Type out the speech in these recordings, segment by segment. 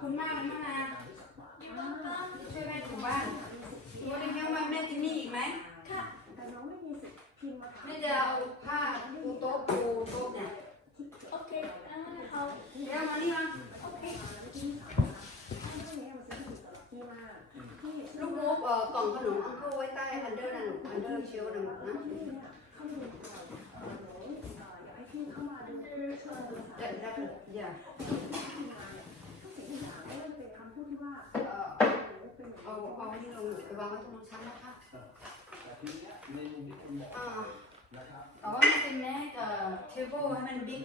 คุณมากนะมานาช่วยแม่ถูบ้านตัวเลี้ยงมาแม่จะมีอีกไหมค่ะแต่น้องไม่มีสิทธิ์พิมพ์มาถามแม่จะเอาผ้าปูโต๊ะปูโต๊ะเนี่ย โอเคอ่าเอาเดี๋ยวเอามานี่มาโอเคลูกมุกเอ่อกล่องขนมอังเคิลไว้ใต้อันเดอร์นะหนูอันเดอร์เชลนะหนูนะเดี๋ยวเดี๋ยวเดี๋ยวเอ่อเอาเอาไว้ นี่ลงไปวางไว้ตรงนู้นชั้นนะคะอ่าแต่ว่ามันเป็นแม่เอ่อเทเบิลให้มันบิ๊ก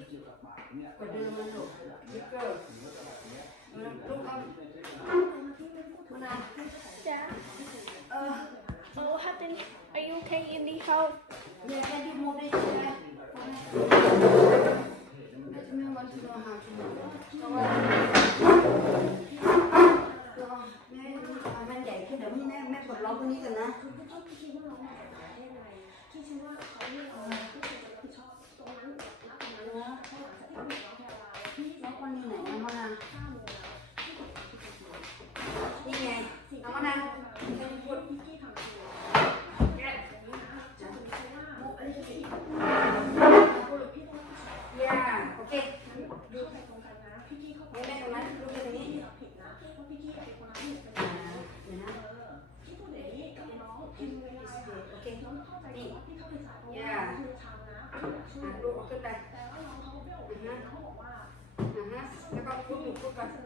กว่าเดิมมันหนูบิ๊กเกอร์ลูกเอาคุณนายจ้าเออ Oh, what happened? Are you okay in the house? เดี๋ยวให้ดูโมได้ใช่ไหมแม่จะไม่วันที่เราหาที่ไหนเพราะว่าแม่แม่ใหญ่ขึ้นเดี๋ยวแม่แม่ปลดล็อกตรงนี้กันนะ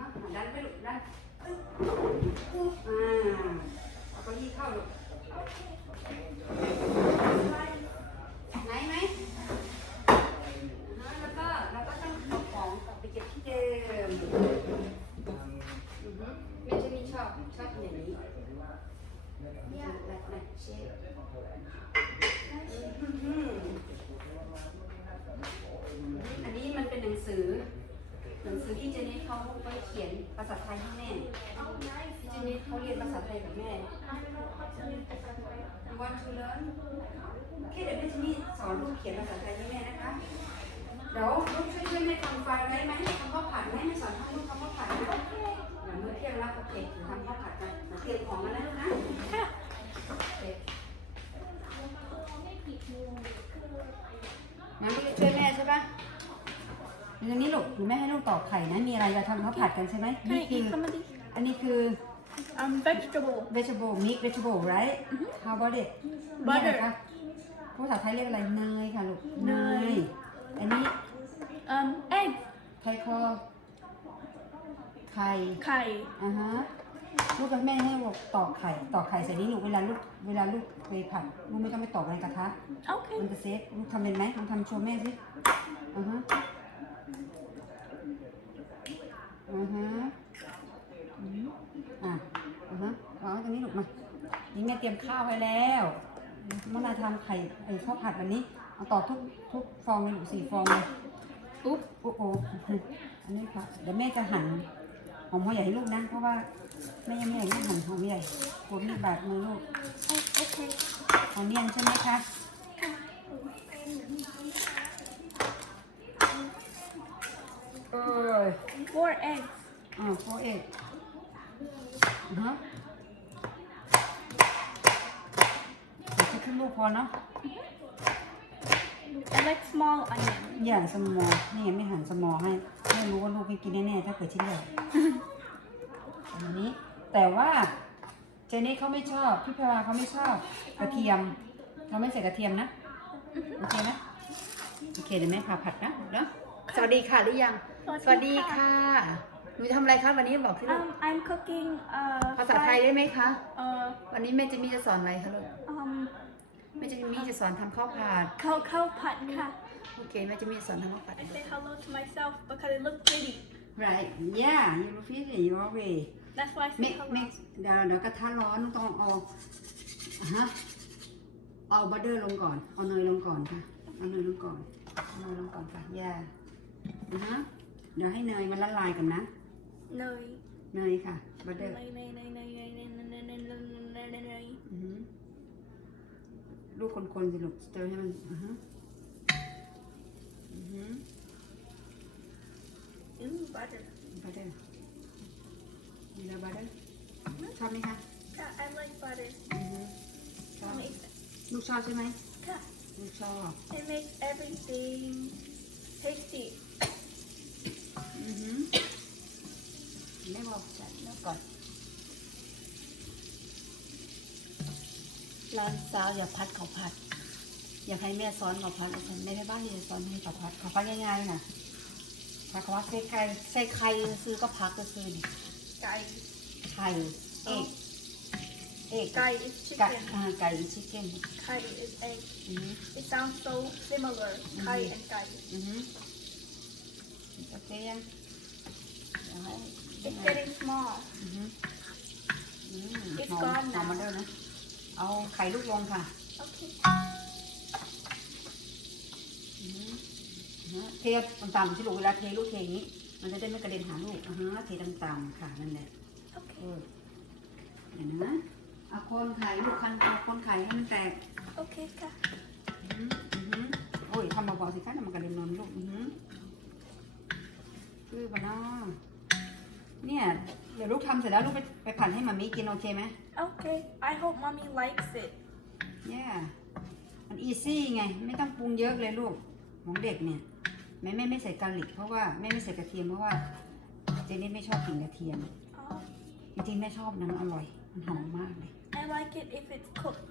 โอเคเอามาดันไปลูกดันอึ๊บอึ๊บอ่าเอาเก้าอี้เข้าลูกไหนไหมอ่าแล้วก็แล้วก็ต้องเอาของกลับไปเก็บที่เดิมอือฮึแม่จะมีชอบชอบอย่างนี้เนี่ยแบบแบบเชฟอือฮึอันนี้มันเป็นหนังสือ หนังสือที่เจนี่เขาไปเขียนภาษาไทยให้แม่ที่เจนี่เขาเรียนภาษาไทยกับแม่ You want to learn โอเคเดี๋ยวแม่เจนี่สอนลูกเขียนภาษาไทยให้แม่นะคะ เดี๋ยวลูกช่วยช่วยแม่ทำไฟล์ได้ไหมทำข้าวผัดไหมแม่สอนทำลูกทำข้าวผัดนะเดี๋ยวมื้อเที่ยงรับโอเคทำข้าวผัดกันมาเตรียมของมาแล้วนะโอเคมาลูกจะช่วยแม่ใช่ปะเรื่องนี้ลูกหนูแม่ให้ลูกตอกไข่นะ มีอะไรจะทำข้าวผัดกันใช่ไหม Can นี่ I คือ eat some of these? อันนี้คือ Um, vegetable. vegetable mix vegetable right how about it นี่อะไรคะภาษาไทยเรียกอะไร เนยค่ะลูก เนย อันนี้ Um, egg. ไทยคอไข่ Kai. อ่าฮะ ลูกกับแม่ให้ลูกตอกไข่ ตอกไข่เสร็จนี้ลูก เวลาลูก เวลาลูกไปผัด ลูกไม่ต้องไปตอกในกระทะ Okay. มันจะเซฟลูกทำเป็นไหมลองทำโชว์แม่สิอ่าฮะอ่าฮะอืมอะอ่า ฮะวางไว้ตรงนี้ลูกมา นี่แม่เตรียมข้าวไว้แล้วมะนาวทำไข่ไอ้ข้าวผัดวันนี้ เอาตอกทุกทุกฟองเลยลูกสี่ฟองเลยอุ๊บโอ้โหอันนี้ค่ะเดี๋ยวแม่จะหั่นหอมหัวใหญ่ให้ลูกนะเพราะว่าแม่ยังไม่อยากให้หั่นหอมใหญ่กลัวมีดบาดมือลูก Oh, okay. หอมเนียนใช่ไหมคะเออ Four eggs. อ่าโฟเอ็ดอือฮะ เดี๋ยวจะขึ้นลูกพอเนาะ I like small onion. อย่างสมอนี่ยังไม่หั่นสมอให้ไม่รู้ว่าลูกไม่กินแน่ๆถ้าเกิดชิ้นใหญ่ อันนี้แต่ว่าเจนี่เขาไม่ชอบพี่พราวาเขาไม่ชอบกระเทียม เราไม่ใส่กระเทียมนะโอเคนะโอเคเดี๋ยวแม่พาผัดนะเนาะสวัสดีค่ะหรือยังสวัสดีค่ะหนูจะทำอะไรคะวันนี้บอกที่ลูก Um, I'm cooking uh ภาษาไทยได้ไหมคะ uh วันนี้แม่เจมี่จะสอนอะไรคะลูก um แม่จะมีจะสอนทำข้าวผัด ข้าวข้าวผัดค่ะ โอเคแม่จะมีสอนทำข้าวผัด I say hello to myself because it looks pretty right yeah you look pretty you always that's why I say เมก hello เมกเดี๋ยวเดี๋ยวกระทะร้อนต้องเอาอะฮะเอาบัตเตอร์ลงก่อน เอาเนยลงก่อนค่ะ เอาเนยลงก่อนเอาเนยลงก่อนค่ะย่าอะฮะเดี๋ยวให้เนยมันละลายกันนะเนยเนยค่ะบัตเตอร์เนยเน ลูกคนๆสิลูกสเตอร์ให้มันอะฮะอือหืออืม butter บัตเตอร์มีแล้วบัตเตอร์ชอบไหมคะค่ะ I like butter อือหือชอบ it makes ลูกชอบใช่ไหมค่ะลูกชอบ it makes everything tasty อือหือไม่บอกจัดแล้วก่อน ร้านสาวอย่าพัดเขาผัด อยากให้แม่สอนเขาพัดแล้วฉันไม่ได้บ้านที่จะสอนให้เขาพัดเขาพัดง่ายๆนะผัดเขาพัดใส่ไข่ใส่ไข่ซื้อก็พักก็ซื้อนี่ไก่ไข่เอกเอกไก่ is ไก่ chicken อ่าไก่ชิคเก้นไก่ is egg อือหือ it sounds so similar ไก่ and ไก่อือหือโอเคยังเดี๋ยวให้ it's getting small อือหืออืม It's หอม gone หอม now มาเด้อนะ เอาไข่ลูกลงค่ะ okay อืมอ่าฮะเทต่ำๆที่ลูกเวลาเทลูกเทอย่างนี้ มันจะได้ไม่กระเด็นหาลูกอ่าฮะเทต่ำๆค่ะนั่นแหละ okay เออเห็นนะเอาคนไข่ลูกคันเอาคนไข่ให้มันแตก okay ค่ะอือหืออือหือโอ้ยทำเบาๆสิคะเดี๋ยวมันกระเด็นนอนลูกอือหือคือบ้านาะเนี่ยเดี๋ยวลูกทำเสร็จแล้วลูกไปไปผัดให้มามีกินโอเคไหม okay I hope mommy likes it เนี่ยมันอีซี่ไง ไม่ต้องปรุงเยอะเลยลูก ของเด็กเนี่ยแม่แม่ไม่ใส่กาลิกเพราะว่าแม่ไม่ใส่กระเทียมเพราะว่าเจนี่ไม่ชอบกินกระเทียม oh จริงๆแม่ชอบนะมันอร่อย มันหอมมากเลย I like it if it's cooked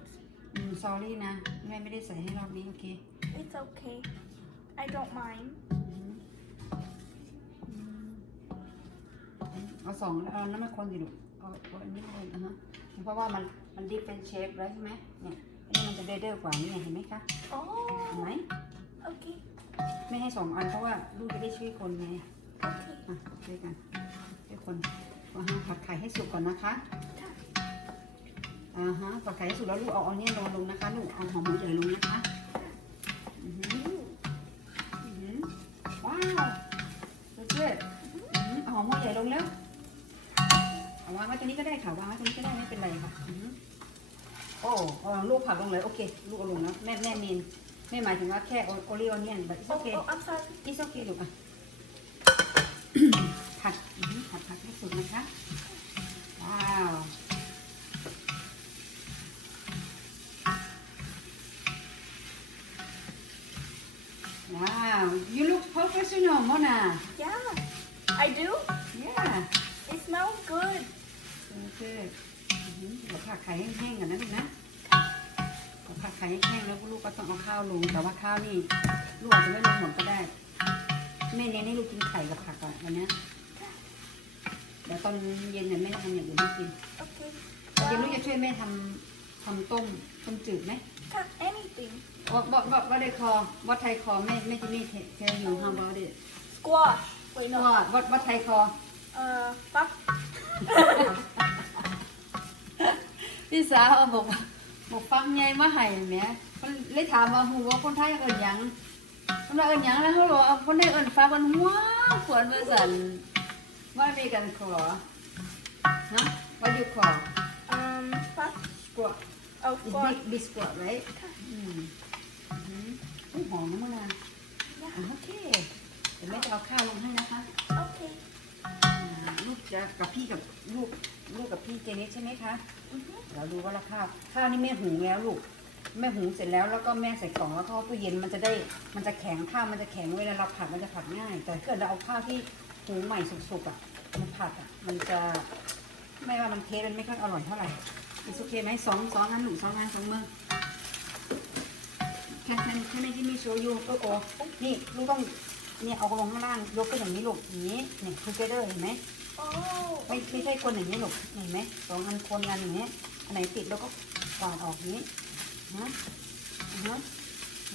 อืม sorry นะ แม่ไม่ได้ใส่ให้รอบนี้โอเค it's okay I don't mind อืมอืมเอาสองเอาน้ำมันคนสิลูกเอาเอาอันนี้เลยอะฮะ เพราะว่ามันมันดีเป็นเชฟแล้วใช่ไหมเนี่ยอันนี้มันจะเด้อๆกว่านี่ไงเห็นไหมคะ oh เห็นไหม okay ไม่ให้สองอันเพราะว่าลูกจะได้ช่วยคนไง okay อะช่วยกันช่วยคนอ่าฮะผัดไข่ให้สุกก่อนนะคะค่ะอ่าฮะผัดไข่ให้สุกแล้วลูกเอาเอาเนี่ยลงลงนะคะลูกเอาหอมหัวใหญ่ลงนะคะอือหืออือหือว้าวสุดยอดอือหือเอาหอมหัวใหญ่ลงแล้วเอาวางไว้ตรงนี้ก็ได้ค่ะวางไว้ตรงนี้ก็ได้ไม่เป็นไรค่ะอือหือ โอ้เอาลูกผักลงเลยโอเค ลูกเอาลงแล้วแม่แม่เมนแม่หมายถึงว่าแค่โอริโอเนียนแบบ oh โอเค oh I'm sorry อีโอเคลูกอะผัดอื้อหือผัดผัดให้สุกนะคะว้าวว้าว you look professional Mona yeah I do yeah it smells good โอ เคอื้อหือเดี๋ยวผัดไข่แห้งๆก่อนนะลูกนะเดี๋ยวผัดไข่แห้งๆแล้วลูกก็ต้องเอาข้าวลง แต่ว่าข้าวนี่ลูกอาจจะไม่ลงหมดก็ได้แม่เน้นให้ลูกกินไข่กับผักก่อนวันเนี้ยเดี๋ยวตอนเย็นเนี่ยแม่ทำอย่างอื่นให้กิน okay เดี๋ยวลูกจะช่วยแม่ทำทำต้มต้มจืดไหมค่ะ anything What what what what they call what Thai call แม่แม่จะไม่ tell you how about it squash wait no what what what Thai call uh fuck พี่สาวเอาบอกว่าบอกฟังไงมาให้แหม่เพิ่นเลยถามว่าฮู้ว่าคนไทยเอิ้นหยังเพิ่นว่าเอิ้นหยังแล้วเขาบอกเอาคนไทยเอิ้นฟ้ามันหัวขวนว่าซั่นว่ามีกันขอฮะ what you call um fuck squat oh It's squash big big squat right อืมอือหืออุ๊ยหอมนะมื้อนาอะโอเคเดี๋ยวแม่จะเอาข้าวลงให้นะคะ okay อ่าลูก จะกับพี่กับลูกลูกกับพี่เจนิสใช่ไหมคะ mhm เราดูว่าละข้าวข้าวนี่แม่หุงแล้วลูกแม่หุงเสร็จแล้วแล้วก็แม่ใส่กล่องแล้วก็เอาตู้เย็นมันจะได้มันจะแข็งข้าวมันจะแข็งเวลาเราผัดมันจะผัดง่าย แต่ถ้าเกิดเราเอาข้าวที่หุงใหม่สุกๆอะมันผัดอะมันจะไม่ว่ามันเทสมันไม่ค่อยอร่อยเท่าไหร่อิสุเคไหมสองสองอันหนึ่งสองอันสองมือแค่แค่แค่ไม่ที่มีโชยูโอ้โหนี่ลูกต้องเนี่ยเอาลงข้างล่างยกขึ้นอย่างนี้ลูกอย่างนี้เนี่ยทูเกเดอร์เห็นไหม oh ไม่ไม่ใช่คนอย่างนี้หรอกเห็นไหมสองอันคนกันอย่างนี้อันไหนติดแล้วก็กวาดออกอย่างนี้นะอือฮึ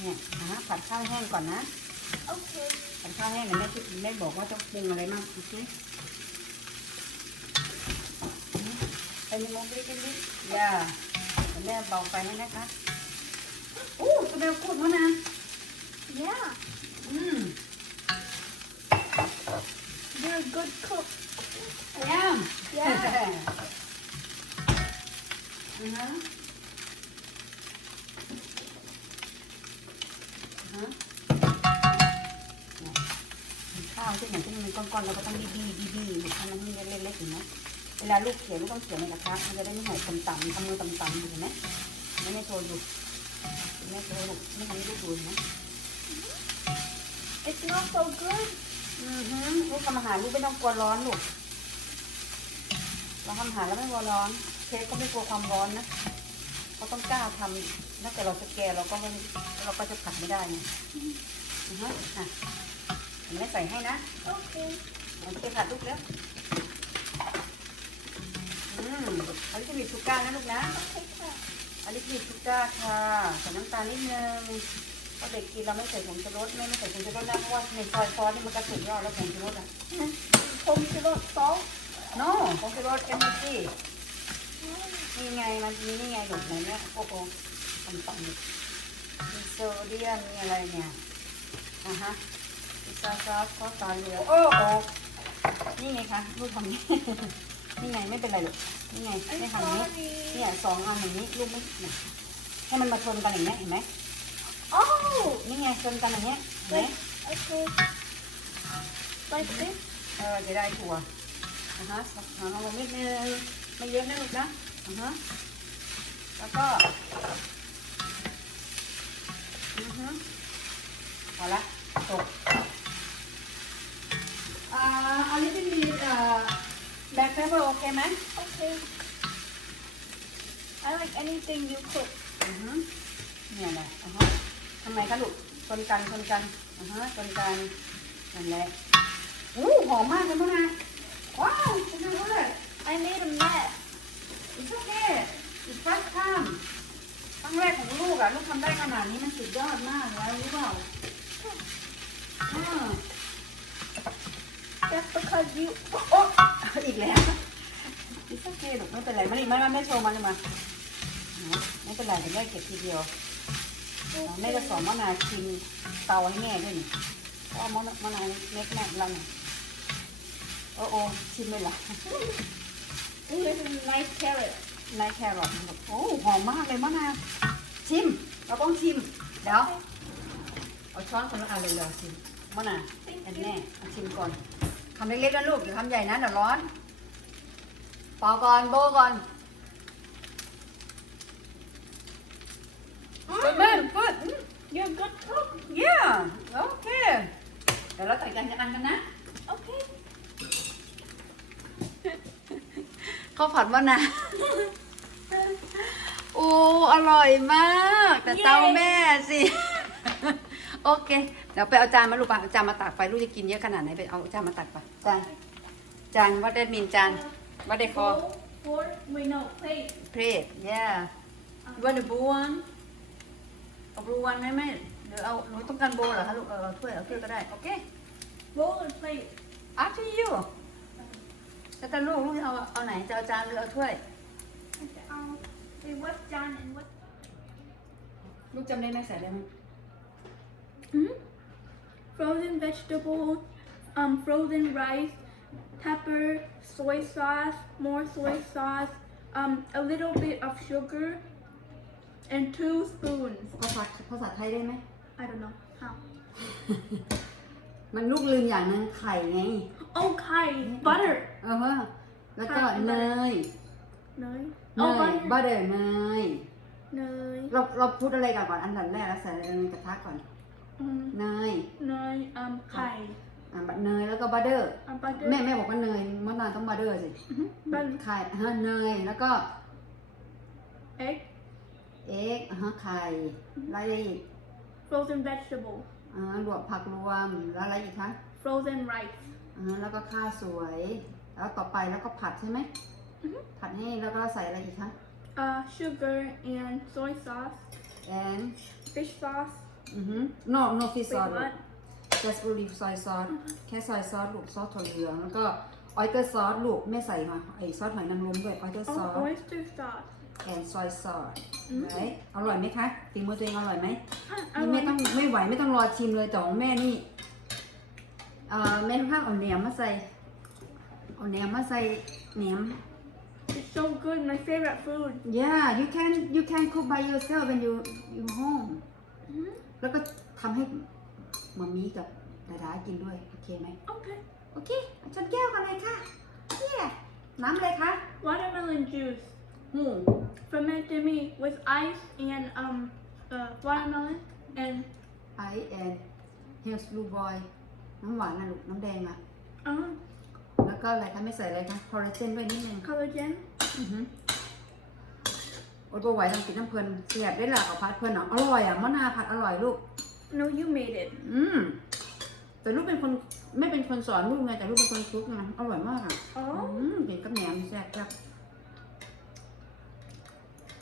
เนี่ยนะฮะผัดข้าวแห้งก่อนนะ Okay. ผัดข้าวแห้งเดี๋ยวแม่คิดแม่บอกว่าต้องปรุงอะไรบ้างโอเคไปในโมบิกันดิอย่าเดี๋ยวแม่เบาไฟให้นะคะอู้สเปรย์กูดมะนาว Yeah. อืม You're a good cook. I am Yeah. อือฮะอือฮะเนี่ยข้าวที่อย่างที่มันเป็นก้อนๆเราก็ต้องบี้ๆบี้ๆหรือทำมันให้เล็กๆเห็นไหมเวลาลูกเขียนลูกต้องเขียนในกระทะมันจะได้ไม่หอยต่ำๆทำมือต่ำๆเห็นไหมไม่ได้โชว์อยู่ไม่โชว์ลูกไม่ทำให้ลูกดูเห็นไหม It's not so good. อือฮึลูกทำอาหารลูกไม่ต้องกลัวร้อนลูกเรา ทำอาหารแล้วไม่กลัวร้อนเชฟก็ไม่กลัวความร้อนนะเขาต้องกล้าทำถ้าเกิดเราสแกนเราก็ไม่เราก็จะผัดไม่ได้ไงอือฮึอะเห็นไหมใส่ให้นะ Okay. เอาไปผัดลูกแล้วอืมอันนี้จะมีชูการ์นะลูกนะ Okay, cat. อันนี้มีชูการ์ค่ะใส่น้ำตาลนิดนึงเพราะเด็กกินเราไม่ใส่ผงชูรสไม่ไม่ใส่ผงชูรสนะเพราะว่าในซอยซอสนี่มันก็สุดยอดแล้วผงชูรสอะ Home to the salt. โน่ผงชูรสเอ็มจีนี่ไงมันมีนี่ไงหลุดไหนเนี่ยโอ้โหต่ำๆนี่มีโซเดียมมีอะไรเนี่ยอะฮะมีซอสซอสซอสซอสเหลือโอ้โหนี่ไงคะลูกทำนี่นี่ไงไม่เป็นไรหรอกนี่ไง I'm ไม่ทำนี้ sorry. เนี่ยสองอันอย่างนี้ลูกไม่เนี่ยให้มันมาชนกันอย่างเงี้ยเห็นไหม Oh. นี่ไงชนกันอย่างเงี้ยเห็นไหม Like, okay. Like this. เออจะได้ถั่ว อะฮะหาลงนิดนึงไม่เยอะนะลูกนะอะฮะแล้วก็อือฮึพอละจบอ่าอันนี้จะมีเอ่อแบล็คเปเปอร์โอเคไหม Okay. I like anything you cook. อือฮึเนี่ยแหละอะฮะทำไมคะลูกชนกันชนกันอะฮะชนกันนั่นแหละอู้หอมมากเลยมั้งนะ ว้าวเป็นไงรู้เลย I made a mess. It's okay It's first time ครั้งแรกของลูกอะลูกทำได้ขนาดนี้มันสุดยอดมากแล้วรู้เปล่าอืม That's because you. โอ๊ะอีกแล้ว It's okay ลูกไม่เป็นไรไม่ไม่ไม่โชว์มันเลยมาไม่เป็นไรเดี๋ยวแม่เก็บทีเดียวแม่จะสอนมะนาวชิมเตาให้แม่ด้วยนี่เพราะว่ามะมะนาวเล็กแม่เราเนี่ย โอ้โอ้ชิมเลยเหรอ This is nice carrot. นายแครอทแบบโอ้หอมมากเลยมะนาวชิม เราต้องชิม เดี๋ยว เอาช้อนคนละอันเลยเลยชิมมะนาวอันแน่เอาชิมก่อนคำเล็กๆนะลูกอย่าคำใหญ่นะเดี๋ยวร้อนเป่าก่อนโบก่อน good man good You're a good cook. yeah okay เดี๋ยวเราใส่กันจะกันกันนะ ข้าวผัดมะนาวโอ้อร่อยมาก แต่เต้าแม่สิ โอเค เดี๋ยวไปเอาจานมาลูกปะเอาจานมาตักไปลูกจะกินเยอะขนาดไหนไปเอาจานมาตักไปจานจานวัดได้มินจานวัดได้คอ Bowl, fork, wait, no, plate. เพลท yeah you want the blue one เอา blue one ไหมแม่หรือเอาหนูต้องการโบว์เหรอคะลูกเออเอาถ้วยเอาถ้วยก็ได้โอเค Bowl or plate? up to you แล้วแต่ลูกลูกจะเอาเอาไหนจะเอาจานหรือเอาถ้วย Um, wait, what's John and what? ลูกจำได้ไหมใส่ได้ไหม Hmm? Frozen vegetables, um, frozen rice, pepper, soy sauce, more soy sauce, um, a little bit of sugar, and two spoons. ภาษาภาษาไทยได้ไหม I don't know how. มันลูกลืมอย่างหนึงไข่ไง Okay, butter. เออฮะแล้วก็ไข่เนย No. เน Oh, ย butter. บัตเตอร์เนย No. เราเราพูดอะไรกันก่อนอันดับแรกแล้วใส่อะไรในกระทะก่อน Um, เนย no. Um, kai. อ่าบัตเนยแล้วก็บัตเตอร์ Um, butter. แม่แม่บอกว่าเนยมะนาวต้องบัตเตอร์สิ Mhm. Butter. ไข่ฮะเนยแล้วก็ Egg. เอ็กอ่าฮะไข่แล้วอะไรอีก Frozen vegetable. อ่าลวกผักรวมแล้วอะไรอีกคะ Frozen rice. อ่าแล้วก็ข้าวสวย แล้วต่อไปแล้วก็ผัดใช่ไหม Mhm. ผัดให้แล้วก็ใส่อะไรอีกคะ Uh, sugar and soy sauce. and fish sauce. อือฮึ no no fish Wait, sauce what? just only soy sauce แค่ซอยซอสลูกซอสถั่วเหลืองแล้วก็ oyster sauce ลูกไม่ใส่มาไอซอสหอยนางรมด้วย oyster Oh, sauce oyster sauce. And soy sauce อืมไหนอร่อยไหมคะฝีมือตัวเองอร่อยไหม I นี่ไม่ like ต้องไม่ไหวไม่ต้องรอชิมเลยแต่ของแม่นี่เอ่อแม่ข้างเอาแหนมมาใส่เอาแหนมมาใส่แหนม It's so good. My favorite food. yeah you can you can cook by yourself when you you home Mhm. แล้วก็ทำให้มามีกับดาดากินด้วยโอเคไหม Okay. โอเคเอาชนแก้วกันเลยค่ะเนี่ยน้ำอะไรคะ Watermelon juice. หู Fermented me with ice and um uh, watermelon and ไอแอนเฮลส์บลูบอยน้ำหวานนะลูกน้ำแดงอะ um แล้วก็อะไรคะไม่ใส่อะไรคะคอลลาเจนด้วยนิดนึง collagen. อือหือโอ้ตัวไหวต้องกินน้ำเพลินเสียบได้หลักกับพัดเพลินอะอร่อยอะมะนาวผัดอร่อยลูก No, you made it. อืม แต่ลูกเป็นคนไม่เป็นคนสอนลูกไงแต่ลูกเป็นคนคลุกไงอร่อยมากอะ Oh. อืมกินกับแหนมแซ่บครับ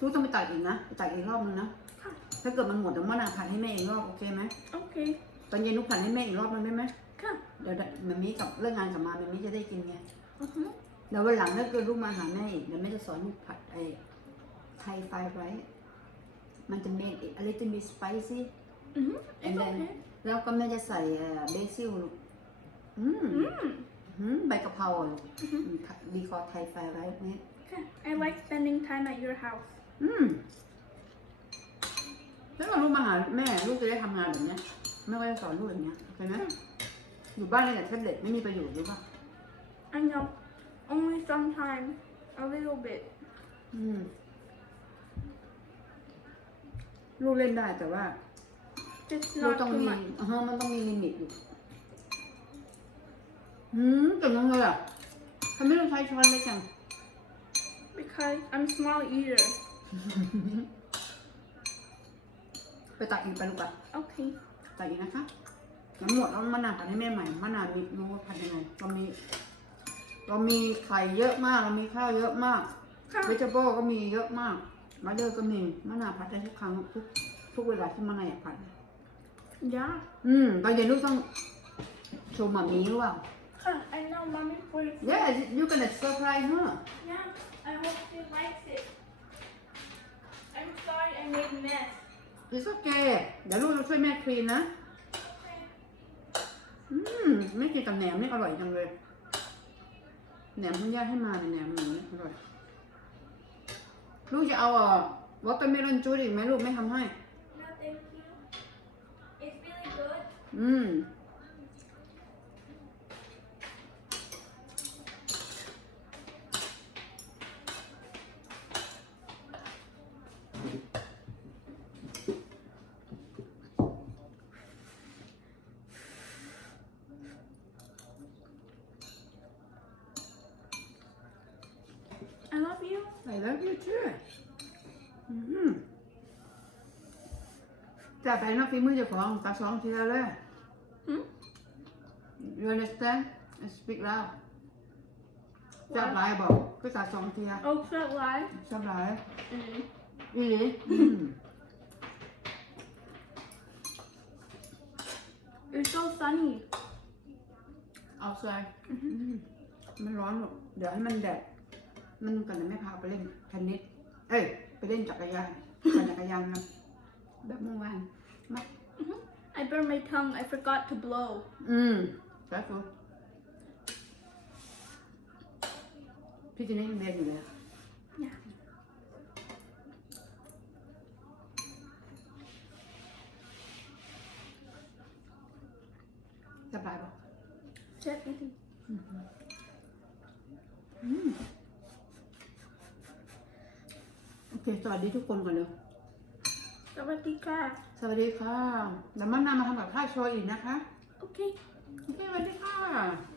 ลูกต้องไปตักอีกนะไปตักอีกรอบนึงนะค่ะ ถ้าเกิดมันหมดเดี๋ยวมะนาวผัดให้แม่อีกรอบโอเคไหม Okay. ตอนเย็นลูกผัดให้แม่อีกรอบนึงได้ไหม Come. เดี๋ยวมันมีกับเรื่องงานกลับมามันมีจะได้กินไง Uh-huh. เดี๋ยววันหลังถ้าเกิดลูกมาหาแม่อีกเดี๋ยวแม่จะสอนลูกผัดไอ้ไทยไฟไรซ์มันจะ make it a little bit spicy Mm-hmm. and It's then okay. แล้วก็แม่จะใส่เบซิลลูกอืม Mm. อืมใบกะเพราอะลูกดีคอไทยไฟไรซ์เนี่ย Okay. I like spending time at your house. อืมถ้าเกิดลูกมาหาแม่ลูกจะได้ทำงานแบบเนี้ยแม่ก็จะสอนลูกอย่างเงี้ยโอเคไหมอยู่บ้านเลยแต่แท็บเล็ตไม่มีประโยชน์หรือเปล่า I know. Only sometimes. A little bit. อืม ลูกเล่นได้แต่ว่า Just เรา not ต้อง too มี much. อ่าฮะมันต้องมีลิมิตอยู่หืมเก่งจังเลยอะทำไมต้องใช้ช้อนเล็กจัง Because I'm small eater. ไปตักอีกไปลูกอะ Okay. ตักอีกนะคะน้ำหมดแล้วมะนาวผัดให้แม่ใหม่มะนาวมีรู้ว่าผัดยังไงเรามี เรามีไข่เยอะมาก เรามีข้าวเยอะมากเวจเบิลก็มีเยอะมากมาเดอร์ก็มีมะนาวผัดได้ทุกครั้งทุกทุกเวลาที่มะนาวอยากผัด Yeah. อืมตอนเย็นลูกต้องโชว์หมามีหรือเปล่า Huh, I know, mommy for Yeah you gonna surprise her Yeah, I hope she likes it. I'm sorry I made a mess. It's okay เดี๋ยวลูกจะช่วยแม่คลีนนะ Okay. อืมไม่กินกับแหนมนี่อร่อยจังเลย แหนมคุณย่าให้มาเนี่ยแหนมหมูนี่อร่อย ลูกจะเอาอะวอเตอร์เมลอนจูดอีกไหมลูกไม่ทำให้ No, thank you. It's really good. อืม I love you. I love you too อืมแต่ไปนักฝีมือเจ้าของตาสองทีละเลย Hmm? You understand I speak loud จับหลายบอกก็ตาสองทีละ Oh, so live. จับหลาย Mm. อีหลีอืม It's so sunny. เอาใส่มันร้อนหรอกเดี๋ยวให้มันแดด มันกันจะไม่พาไปเล่นเทนนิส เอ้ย ไปเล่นจักรยานปั่นจักรยานกันแบบเมื่อวานมา I burned my tongue. I forgot to blow. อืมแป๊บนึงพี่จีนี่ยังเรียนอยู่เลยอะ Yeah. สบายปะ Check it. โอ เคสวัสดีทุกคนก่อนเร็ว Sawadika. สวัสดีค่ะเดี๋ยวมันนำมาทำกับข้าวโชว์อีกนะคะ Okay. โอเคสวัสดีค่ะ